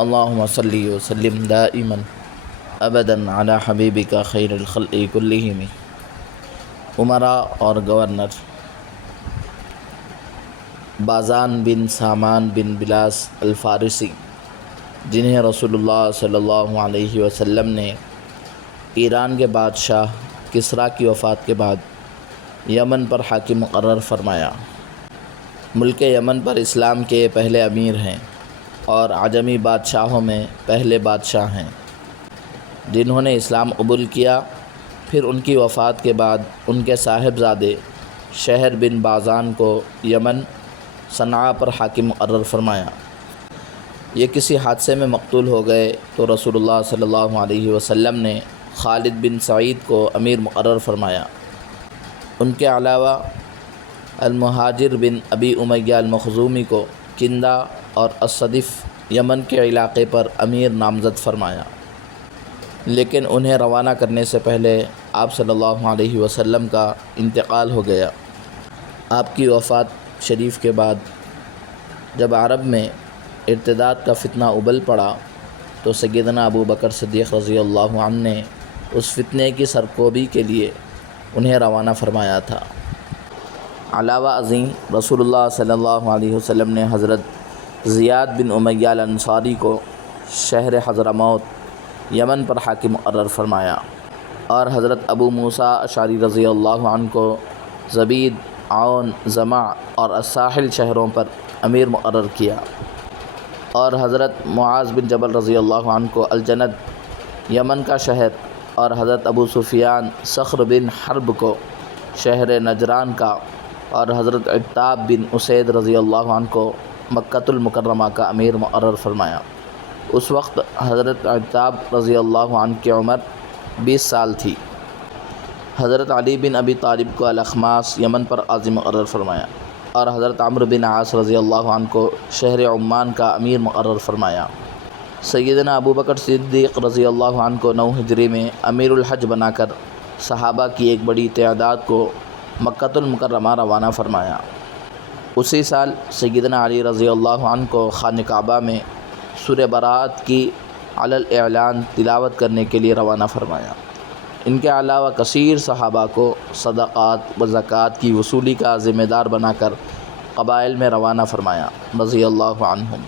اللہم صلی وسلم دائما ابدا علی حبیبک خیر الخلق کلہم۔ امراء اور گورنر بازان بن سامان بن بلاس الفارسی، جنہیں رسول اللہ صلی اللہ علیہ وسلم نے ایران کے بادشاہ کسریٰ کی وفات کے بعد یمن پر حاکم مقرر فرمایا، ملک یمن پر اسلام کے پہلے امیر ہیں اور عجمی بادشاہوں میں پہلے بادشاہ ہیں جنہوں نے اسلام قبول کیا۔ پھر ان کی وفات کے بعد ان کے صاحبزادے شہر بن بازان کو یمن صنعاء پر حاکم مقرر فرمایا۔ یہ کسی حادثے میں مقتول ہو گئے تو رسول اللہ صلی اللہ علیہ وسلم نے خالد بن سعید کو امیر مقرر فرمایا۔ ان کے علاوہ المہاجر بن ابی امیہ المخزومی کو کندہ اور الصدف یمن کے علاقے پر امیر نامزد فرمایا، لیکن انہیں روانہ کرنے سے پہلے آپ صلی اللہ علیہ وسلم کا انتقال ہو گیا۔ آپ کی وفات شریف کے بعد جب عرب میں ارتداد کا فتنہ ابل پڑا تو سیدنا ابو بکر صدیق رضی اللہ عنہ نے اس فتنے کی سرکوبی کے لیے انہیں روانہ فرمایا تھا۔ علاوہ ازیں رسول اللہ صلی اللہ علیہ وسلم نے حضرت زیاد بن امیہ الانصاری کو شہر حضرموت یمن پر حاکم مقرر فرمایا اور حضرت ابو موسیٰ اشعری رضی اللہ عنہ کو زبید، عون، زمع اور الساحل شہروں پر امیر مقرر کیا، اور حضرت معاذ بن جبل رضی اللہ عنہ کو الجند یمن کا شہر اور حضرت ابو سفیان صخر بن حرب کو شہر نجران کا اور حضرت عتاب بن اسید رضی اللہ عنہ کو مکۃ المکرمہ کا امیر مقرر فرمایا۔ اس وقت حضرت عتاب رضی اللہ عنہ کی عمر 20 سال تھی۔ حضرت علی بن ابی طالب کو الاخماس یمن پر قاضی مقرر فرمایا اور حضرت عمرو بن عاص رضی اللہ عنہ کو شہر عمان کا امیر مقرر فرمایا۔ سیدنا ابو بکر صدیق رضی اللہ عنہ کو 9 ہجری میں امیر الحج بنا کر صحابہ کی ایک بڑی تعداد کو مکۃ المکرمہ روانہ فرمایا۔ اسی سال سیدنا علی رضی اللہ عنہ کو خانہ کعبہ میں سورہ براءت کی علی الاعلان تلاوت کرنے کے لیے روانہ فرمایا۔ ان کے علاوہ کثیر صحابہ کو صدقات و زکوٰۃ کی وصولی کا ذمہ دار بنا کر قبائل میں روانہ فرمایا رضی اللہ عنہم۔